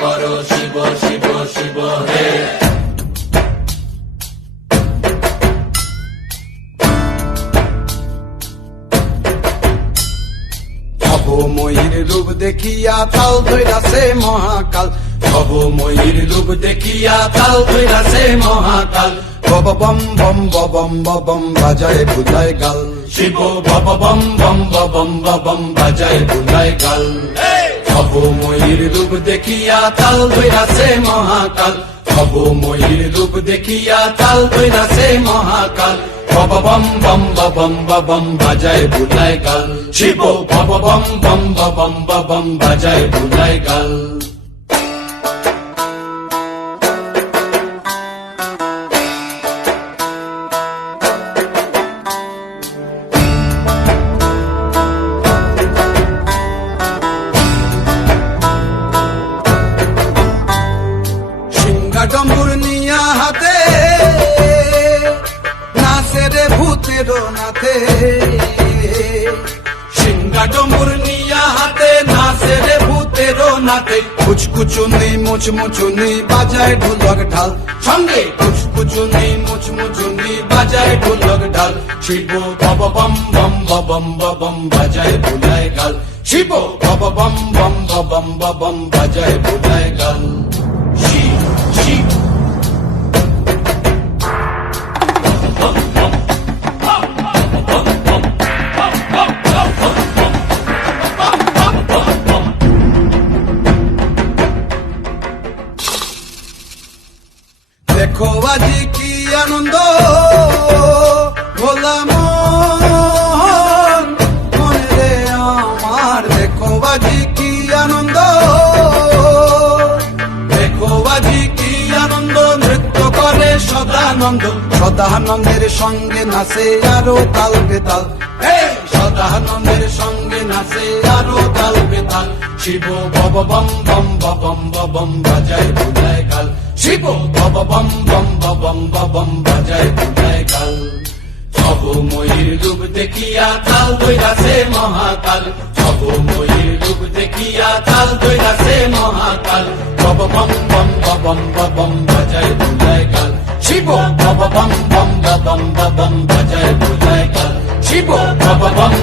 করো শিব শিব শিব হে। ভবময়ীর রূপ দেখিয়া তাল ধৈরাছে মহাকাল, ভবময়ীর রূপ দেখিয়া তাল ধইরাছে মহাকাল। বব বম বম বম বম বাজায় বুঝায় গাল, শিব বব বম বম বম বম বাজায় বুলায় গাল। ভবময়ীর রূপ দেখিয়া তাল ধইরাছে মহাকাল, ভবময়ীর রূপ দেখিয়া তাল ধইরাছে মহাকাল। বব বম বম বম বাজায় বুলায় গাল, শিব বব বম বম বম বাজায় বুলায় গাল। ডম্বুর নিয়া হাতে নাচে রে ভূতের নাথে, সিংহা ডমুর নিয়া হাতে নাচে রে ভূতের নাতে। কুচকুচুনি মুচমুচুনি বাজায় ঢোলক ঢাল, সঙ্গে কুচকুচুনি মুচমুচুনি বাজায় ঢোলক ঢাল। শিব বব বম বম বাজায় বুলায় গাল, শিব বব বম বম বাজায় বুলায় গাল। শিব শিব দেখো আজি কি আনন্দ ভোলা মনে রে আমার, দেখো আজি কি আনন্দ, দেখো আজি কি আনন্দ, নৃত্য করে সদানন্দ। সদানন্দের সঙ্গে নাচে আরো তাল বেতাল, সদানন্দের সঙ্গে নাচে আরো তাল বেতাল। শিব বব বম বম বাজায় বুলায় গাল, শিব বব বম বম বাজায় বুলায় গাল। ভবময়ীর রূপ দেখিয়া তাল ধইরাছে মহাকাল, ভবময়ীর রূপ দেখিয়া তাল ধইরাছে মহাকাল। বব বম বম বাজায় বুলায় গাল, শিব বব বম বম বাজায় বুলায় গাল, শিব বব বম